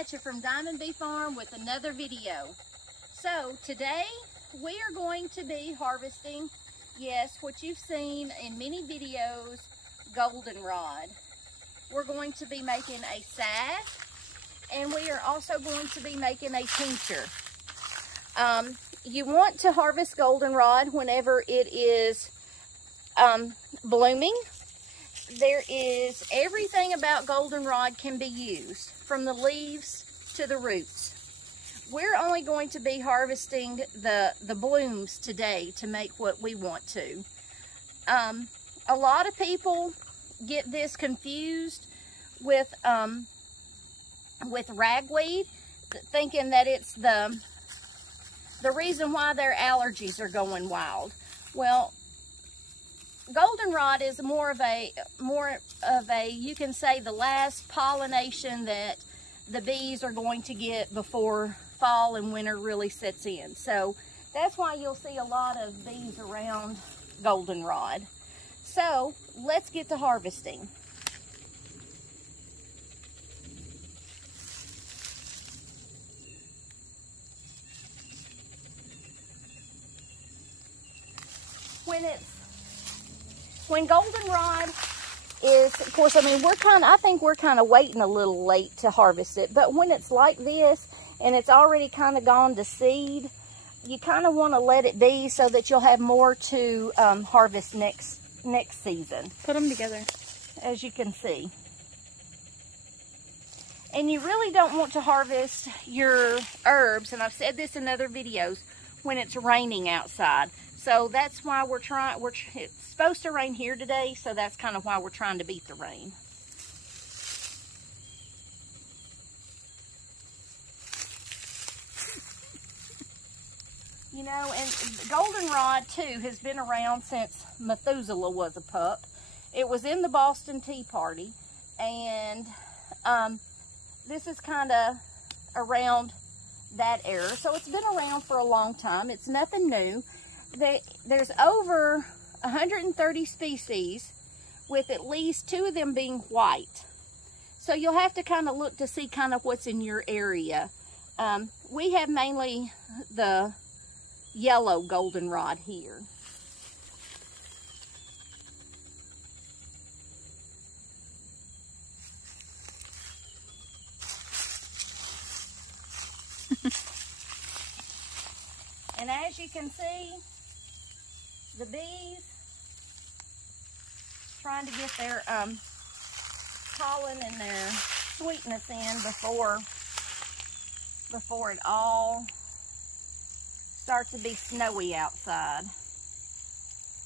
at you from Diamond Bee Farm with another video. So today we are going to be harvesting, yes, what you've seen in many videos, goldenrod. We're going to be making a salve, and we are also going to be making a tincture. You want to harvest goldenrod whenever it is blooming. There is everything about goldenrod can be used, from the leaves to the roots. We're only going to be harvesting the blooms today to make what we want to. A lot of people get this confused with ragweed, thinking that it's the reason why their allergies are going wild. Well, goldenrod is more of a, you can say, the last pollination that the bees are going to get before fall and winter really sets in. So that's why you'll see a lot of bees around goldenrod. So let's get to harvesting. When goldenrod is, of course, I mean, I think we're kind of waiting a little late to harvest it, but when it's like this and it's already kind of gone to seed, you kind of want to let it be so that you'll have more to harvest next season. Put them together. As you can see. And you really don't want to harvest your herbs, and I've said this in other videos, when it's raining outside. So that's why it's supposed to rain here today, so that's kind of why we're trying to beat the rain. You know, and goldenrod too has been around since Methuselah was a pup. It was in the Boston Tea Party, and this is kind of around that era. So it's been around for a long time. It's nothing new. There's over 130 species, with at least 2 of them being white. So you'll have to kind of look to see kind of what's in your area. We have mainly the yellow goldenrod here. And as you can see, the bees trying to get their pollen and their sweetness in before it all starts to be snowy outside.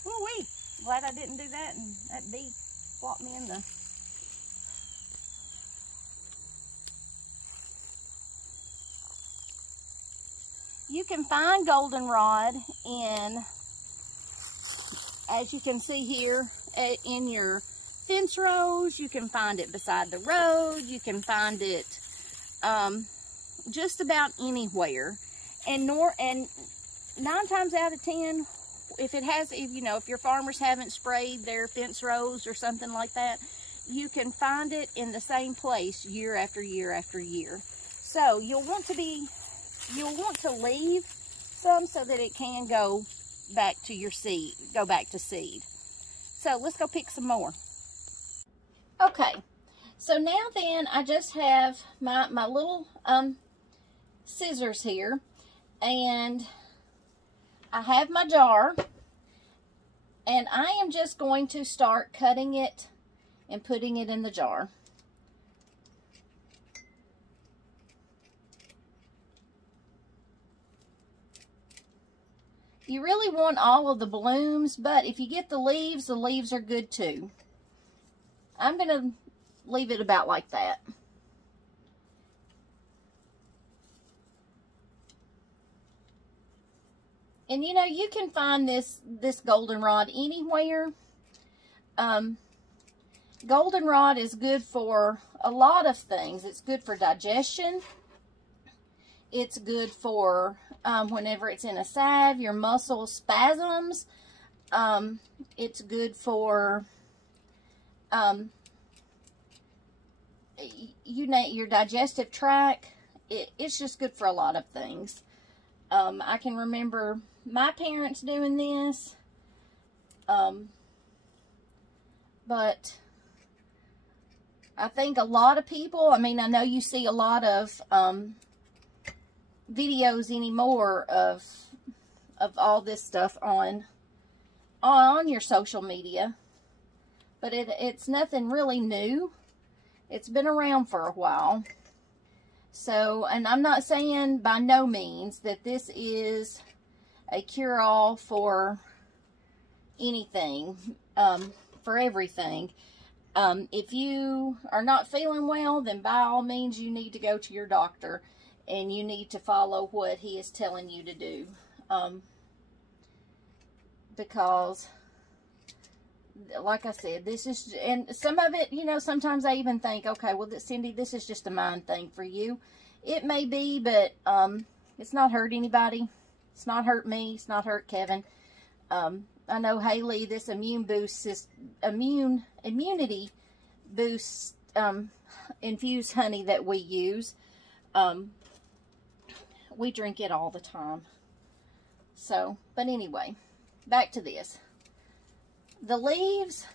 Woo-wee! Glad I didn't do that, and that bee flopped me in the... You can find goldenrod in, as you can see here, in your fence rows. You can find it beside the road. You can find it just about anywhere. And 9 times out of 10, if your farmers haven't sprayed their fence rows or something like that, you can find it in the same place year after year after year. So you'll want to leave some so that it can go back to your seed, seed. So let's go pick some more. Okay, so now then I just have my little scissors here, and I have my jar, and I am just going to start cutting it and putting it in the jar. You really want all of the blooms, but if you get the leaves are good too. I'm going to leave it about like that. And you know, you can find this goldenrod anywhere. Goldenrod is good for a lot of things. It's good for digestion. It's good for whenever it's in a salve, your muscle spasms. It's good for your digestive tract. It's just good for a lot of things. I can remember my parents doing this, but I think a lot of people, I mean, I know you see a lot of videos anymore of all this stuff on your social media, but it's nothing really new. It's been around for a while. So, and I'm not saying by no means that this is a cure-all for anything, for everything. If you are not feeling well, then by all means you need to go to your doctor and you need to follow what he is telling you to do. Because, like I said, this is, and some of it, you know, sometimes I even think, okay, well, Cindy, this is just a mind thing for you. It may be, but it's not hurt anybody. It's not hurt me. It's not hurt Kevin. I know Haley, this immunity boost infused honey that we use, we drink it all the time. So, but anyway, back to this. The leaves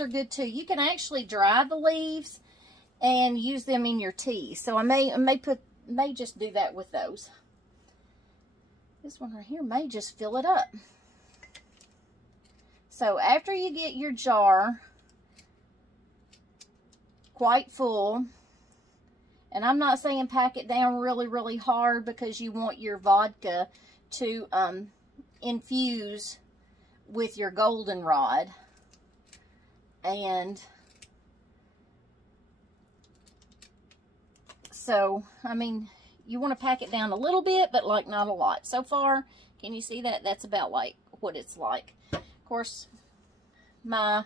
are good too. You can actually dry the leaves and use them in your tea. So I may just do that with those. This one right here may just fill it up. So after you get your jar quite full, and I'm not saying pack it down really, really hard because you want your vodka to infuse with your goldenrod. And so, I mean, you want to pack it down a little bit, but like not a lot. So far, can you see that? That's about like what it's like. Of course, my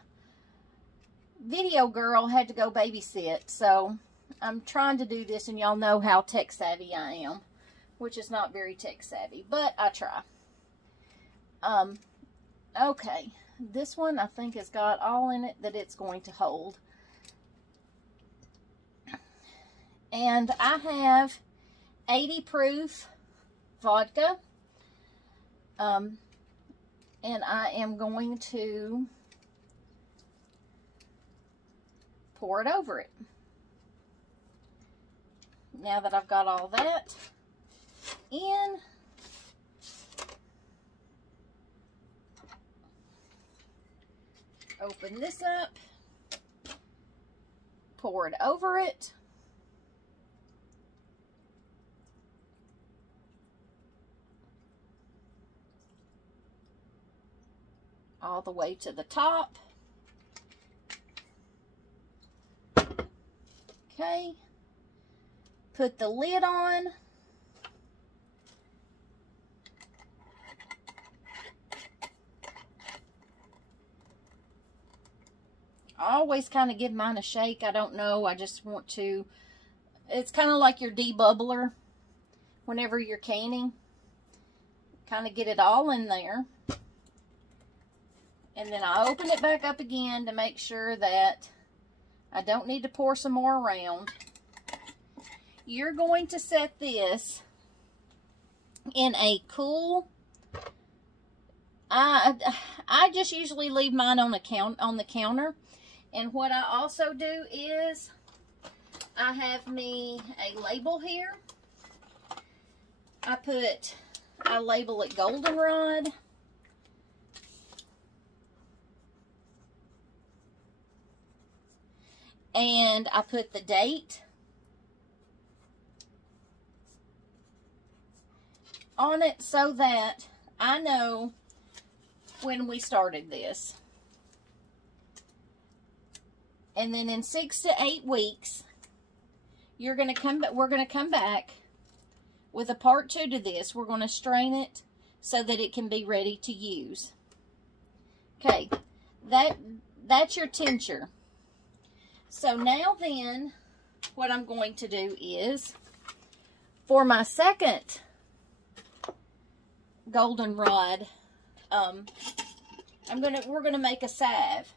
video girl had to go babysit, so I'm trying to do this, and y'all know how tech savvy I am, which is not very tech savvy, but I try. Okay, this one I think has got all in it that it's going to hold. And I have 80 proof vodka. And I am going to pour it over it. Now that I've got all that in, open this up, pour it over it. All the way to the top. Okay. Put the lid on. I always kind of give mine a shake. I don't know. I just want to. It's kind of like your debubbler whenever you're canning. Kind of get it all in there. And then I open it back up again to make sure that I don't need to pour some more around. You're going to set this in a cool, I just usually leave mine on the counter. And what I also do is I have me a label here. I label it Goldenrod. And I put the date on it so that I know when we started this. And then in 6 to 8 weeks, we're going to come back with a part 2 to this. We're going to strain it so that it can be ready to use. Okay, that's your tincture. So now then, what I'm going to do is, for my second goldenrod, we're gonna make a salve.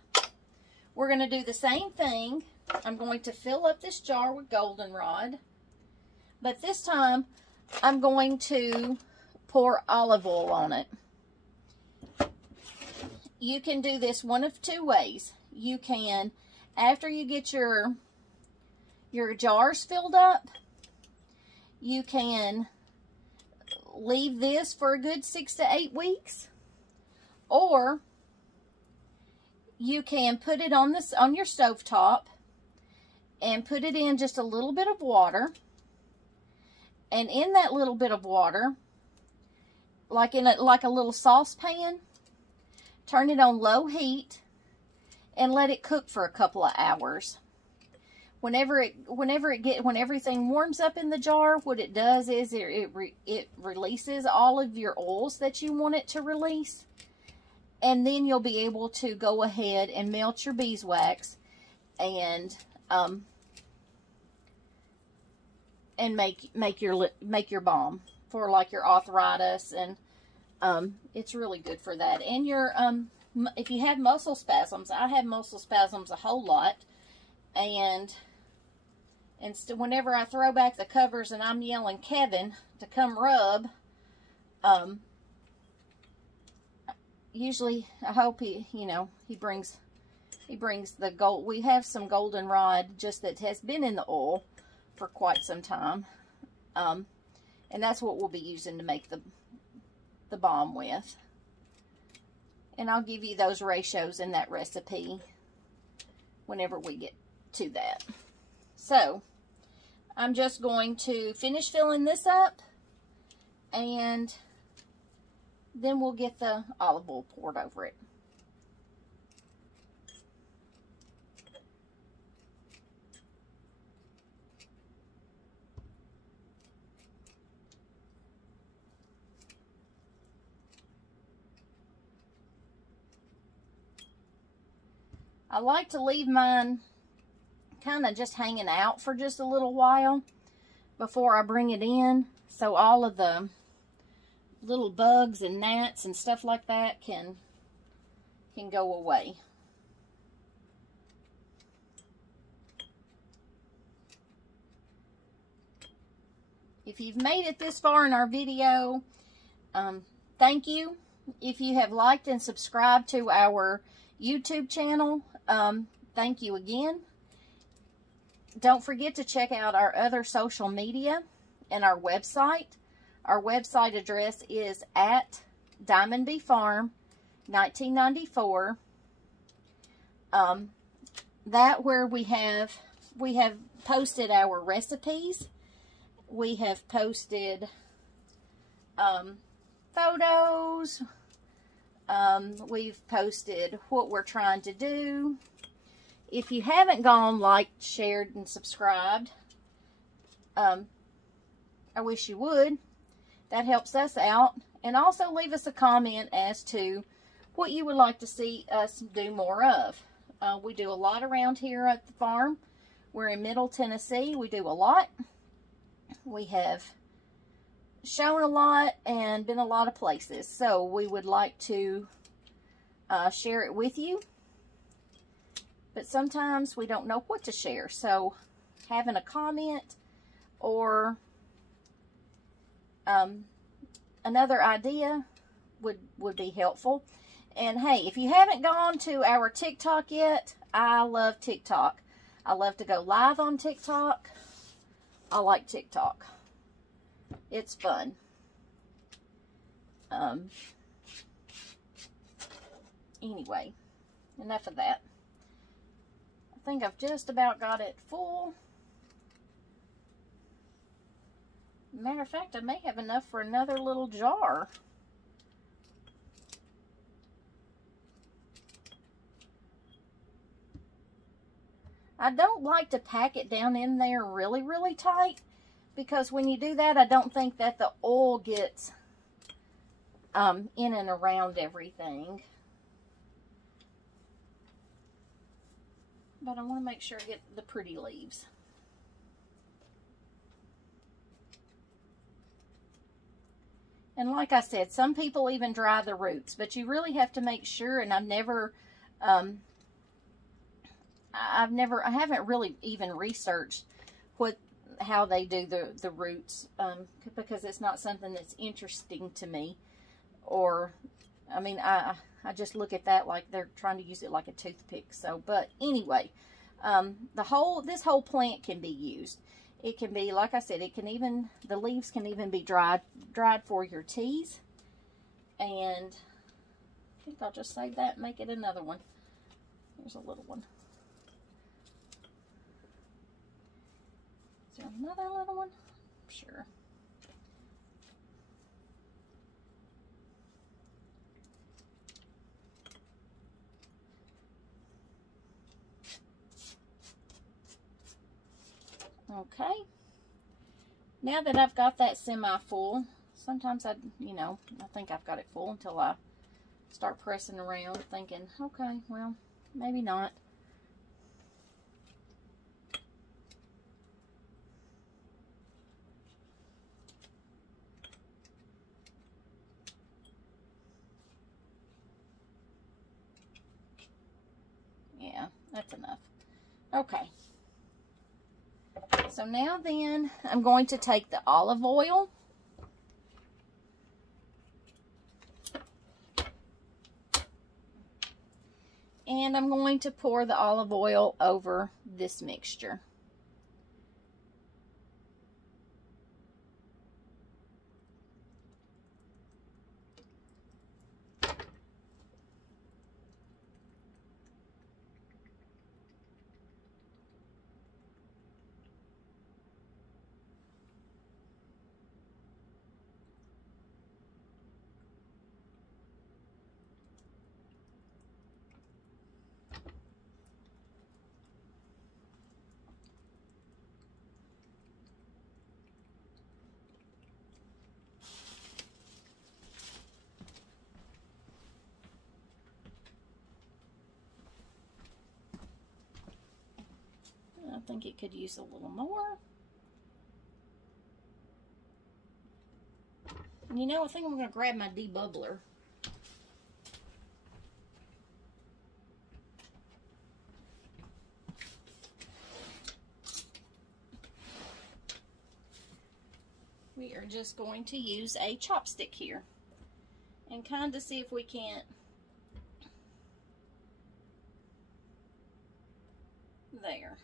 We're gonna do the same thing I'm going to fill up this jar with goldenrod, but this time I'm going to pour olive oil on it. You can do this one of two ways. You can, after you get your jars filled up, you can leave this for a good 6 to 8 weeks, or you can put it on your stove top and put it in just a little bit of water, and in that little bit of water, like a little saucepan, turn it on low heat and let it cook for a couple of hours. Whenever everything warms up in the jar, what it does is it releases all of your oils that you want it to release, and then you'll be able to go ahead and melt your beeswax and make your balm for like your arthritis, and it's really good for that. And your if you have muscle spasms, I have muscle spasms a whole lot, and whenever I throw back the covers and I'm yelling Kevin to come rub, usually I hope he brings the gold. We have some goldenrod just that has been in the oil for quite some time, and that's what we'll be using to make the balm with. And I'll give you those ratios in that recipe whenever we get to that. So I'm just going to finish filling this up, and then we'll get the olive oil poured over it. I like to leave mine kind of just hanging out for just a little while before I bring it in, so all of the little bugs and gnats and stuff like that can go away. If you've made it this far in our video, thank you. If you have liked and subscribed to our YouTube channel, thank you again. Don't forget to check out our other social media and our website. Our website address is at Diamond Bee Farm 1994. That where we have posted our recipes. We have posted photos. We've posted what we're trying to do. If you haven't gone, liked, shared, and subscribed, I wish you would. That helps us out. And also leave us a comment as to what you would like to see us do more of. We do a lot around here at the farm. We're in Middle Tennessee. We do a lot. We have shown a lot and been a lot of places. So we would like to share it with you. But sometimes we don't know what to share. So having a comment or another idea would be helpful. And hey, if you haven't gone to our TikTok yet, I love TikTok. I love to go live on TikTok. I like TikTok. It's fun. Anyway, enough of that. I think I've just about got it full. Matter of fact, I may have enough for another little jar. I don't like to pack it down in there really, really tight, because when you do that, I don't think that the oil gets in and around everything. But I want to make sure I get the pretty leaves. And like I said, some people even dry the roots, but you really have to make sure, and I've never I haven't really even researched how they do the roots, because it's not something that's interesting to me. Or, I mean, I just look at that like they're trying to use it like a toothpick. So, but anyway, this whole plant can be used. It can be, like I said, the leaves can even be dried for your teas. And I think I'll just save that and make it another one. Here's a little one. Is there another little one? Sure. Okay. Now that I've got that semi-full, sometimes I think I've got it full until I start pressing around thinking, okay, well, maybe not. Yeah, that's enough. Okay. So now then, I'm going to take the olive oil. And I'm going to pour the olive oil over this mixture. I think it could use a little more. You know, I think I'm going to grab my debubbler. We are just going to use a chopstick here and kind of see if we can't. There.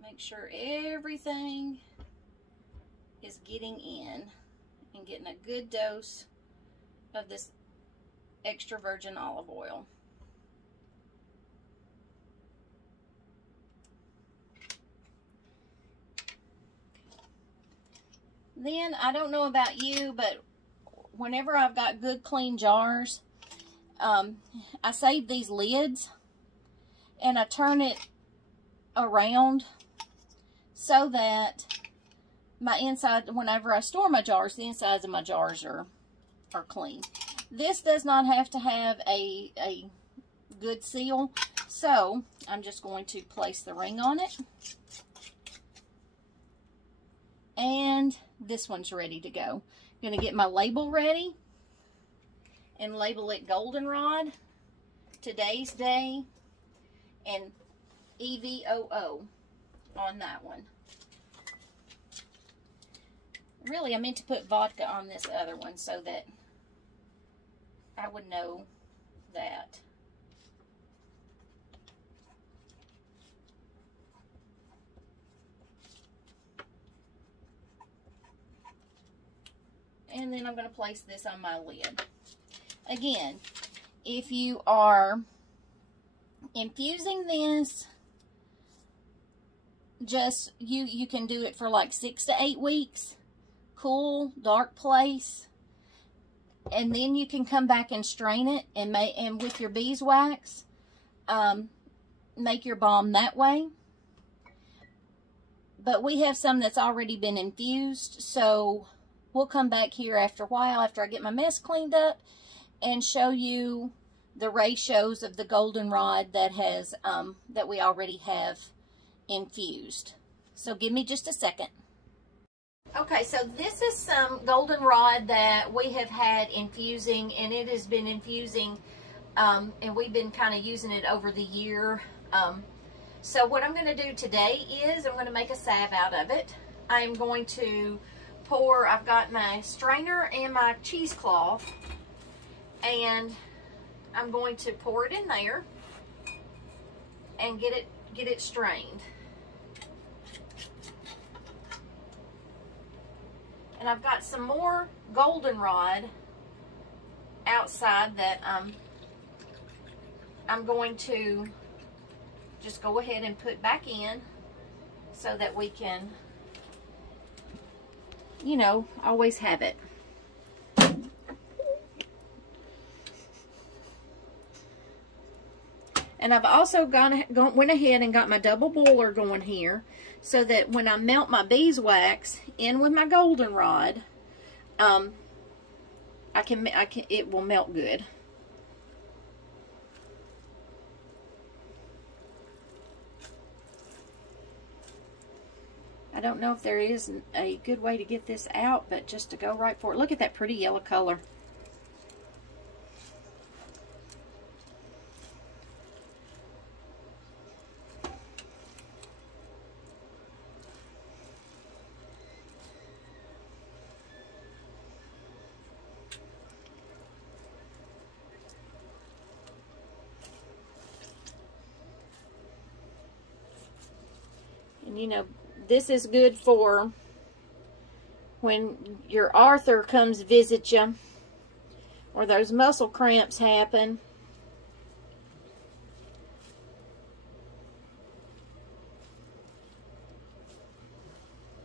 Make sure everything is getting in and getting a good dose of this extra virgin olive oil. Then, I don't know about you, but whenever I've got good clean jars, I save these lids and I turn it around so that my inside, whenever I store my jars, the insides of my jars are clean. This does not have to have a good seal, so I'm just going to place the ring on it. And this one's ready to go. I'm going to get my label ready and label it Goldenrod, today's day, and EVOO on that one. Really, I meant to put vodka on this other one so that I would know that. And then I'm going to place this on my lid. Again, if you are infusing this, just you can do it for like 6 to 8 weeks. Cool, dark place. And then you can come back and strain it and with your beeswax, make your balm that way. But we have some that's already been infused, so we'll come back here after a while, after I get my mess cleaned up, and show you the ratios of the goldenrod that has that we already have infused. So give me just a second. Okay, so this is some goldenrod that we have had infusing, and it has been infusing, and we've been kind of using it over the year. So what I'm going to do today is I'm going to make a salve out of it. I'm going to pour, I've got my strainer and my cheesecloth, and I'm going to pour it in there and get it strained. And I've got some more goldenrod outside that I'm going to just go ahead and put back in so that we can, you know, always have it. And I've also went ahead and got my double boiler going here so that when I melt my beeswax in with my goldenrod, it will melt good. I don't know if there is a good way to get this out, but just to go right for it. Look at that pretty yellow color. And you know, this is good for when your Arthur comes visit you, or those muscle cramps happen.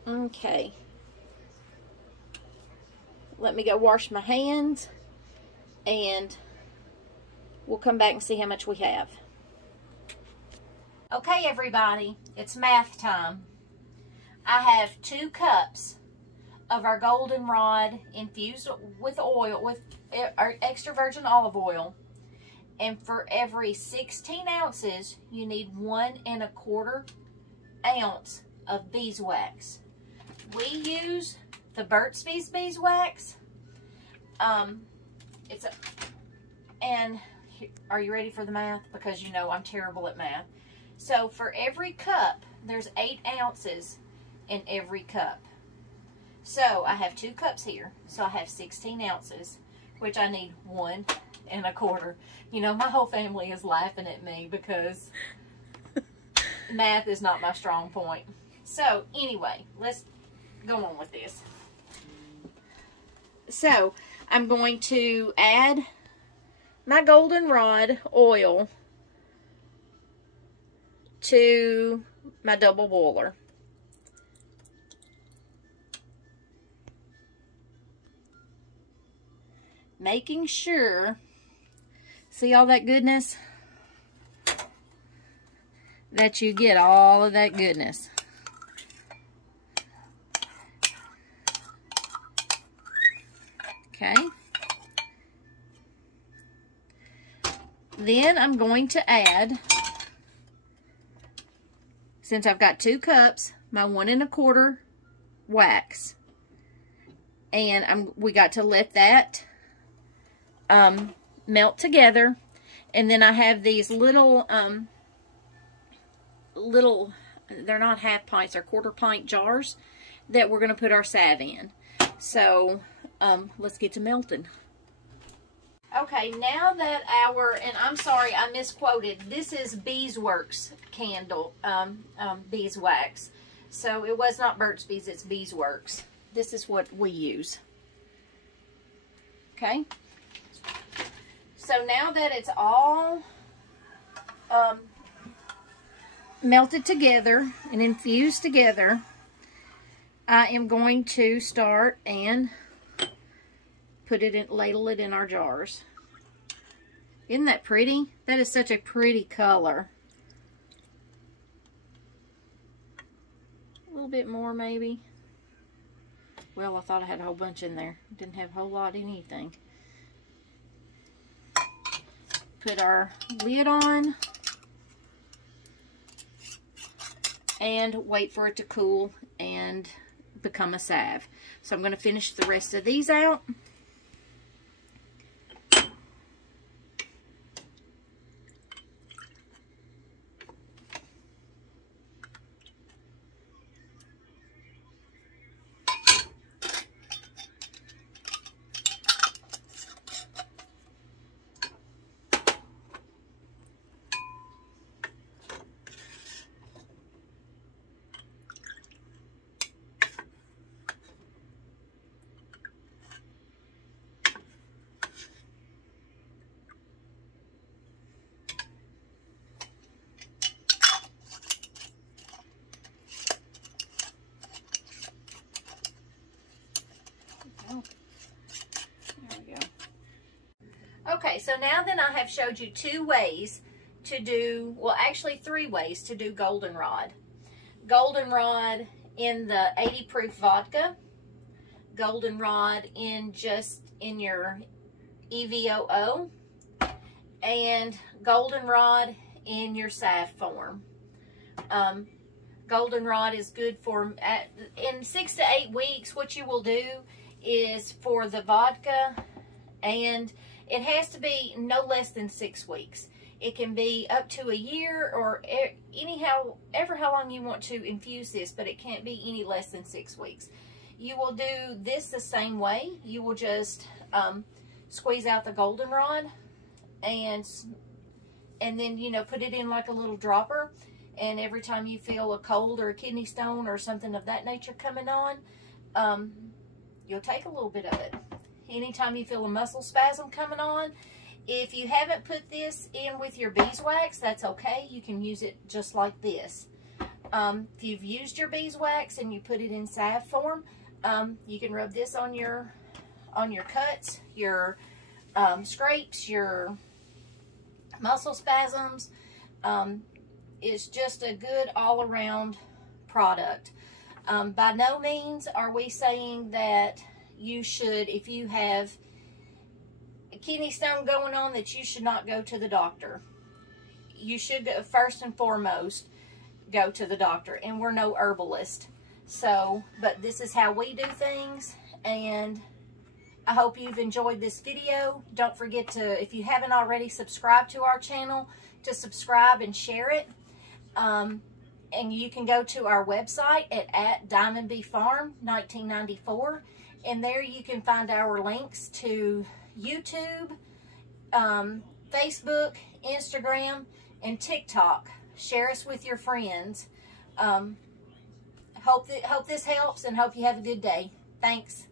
Okay. Let me go wash my hands, and we'll come back and see how much we have. Okay, everybody, it's math time. I have 2 cups of our goldenrod infused with oil, with our extra virgin olive oil. And for every 16 ounces, you need 1 1/4 ounce of beeswax. We use the Burt's Bees beeswax. And are you ready for the math? Because you know I'm terrible at math. So for every cup, there's 8 ounces in every cup. So I have 2 cups here, so I have 16 ounces, which I need 1 1/4. You know, my whole family is laughing at me because math is not my strong point. So anyway, let's go on with this. So I'm going to add my goldenrod oil to my double boiler. Making sure, see all that goodness? That you get all of that goodness. Okay. Then I'm going to add, since I've got 2 cups, my 1 1/4 wax. And we got to let that melt together. And then I have these little, they're not half pints, they're 1/4 pint jars that we're going to put our salve in. So let's get to melting. Okay, now that and I'm sorry, I misquoted. This is Beesworks candle, beeswax. So it was not Burt's Bees, it's Beesworks. This is what we use. Okay. So now that it's all melted together and infused together, I am going to start and ladle it in our jars. Isn't that pretty? That is such a pretty color. A little bit more maybe. Well, I thought I had a whole bunch in there. Didn't have a whole lot in anything. Put our lid on and wait for it to cool and become a salve. So I'm going to finish the rest of these out. Okay, so now then I have showed you 2 ways to do, well actually 3 ways to do goldenrod. Goldenrod in the 80 proof vodka, goldenrod in your EVOO, and goldenrod in your salve form. Goldenrod is good for, in 6 to 8 weeks, what you will do is for the vodka, and it has to be no less than 6 weeks. It can be up to a year or ever how long you want to infuse this, but it can't be any less than 6 weeks. You will do this the same way. You will just squeeze out the goldenrod and then, you know, put it in like a little dropper. And every time you feel a cold or a kidney stone or something of that nature coming on, you'll take a little bit of it. Anytime you feel a muscle spasm coming on, if you haven't put this in with your beeswax, that's okay. You can use it just like this. If you've used your beeswax and you put it in salve form, you can rub this on your cuts, your scrapes, your muscle spasms. It's just a good all-around product. By no means are we saying that you should, if you have a kidney stone going on, that you should not go to the doctor. You should, first and foremost, go to the doctor, and we're no herbalist. So, but this is how we do things, and I hope you've enjoyed this video. Don't forget to, if you haven't already subscribed to our channel, to subscribe and share it. And you can go to our website at Diamond Bee Farm 1994, and there you can find our links to YouTube, Facebook, Instagram, and TikTok. Share us with your friends. Hope this helps, and hope you have a good day. Thanks.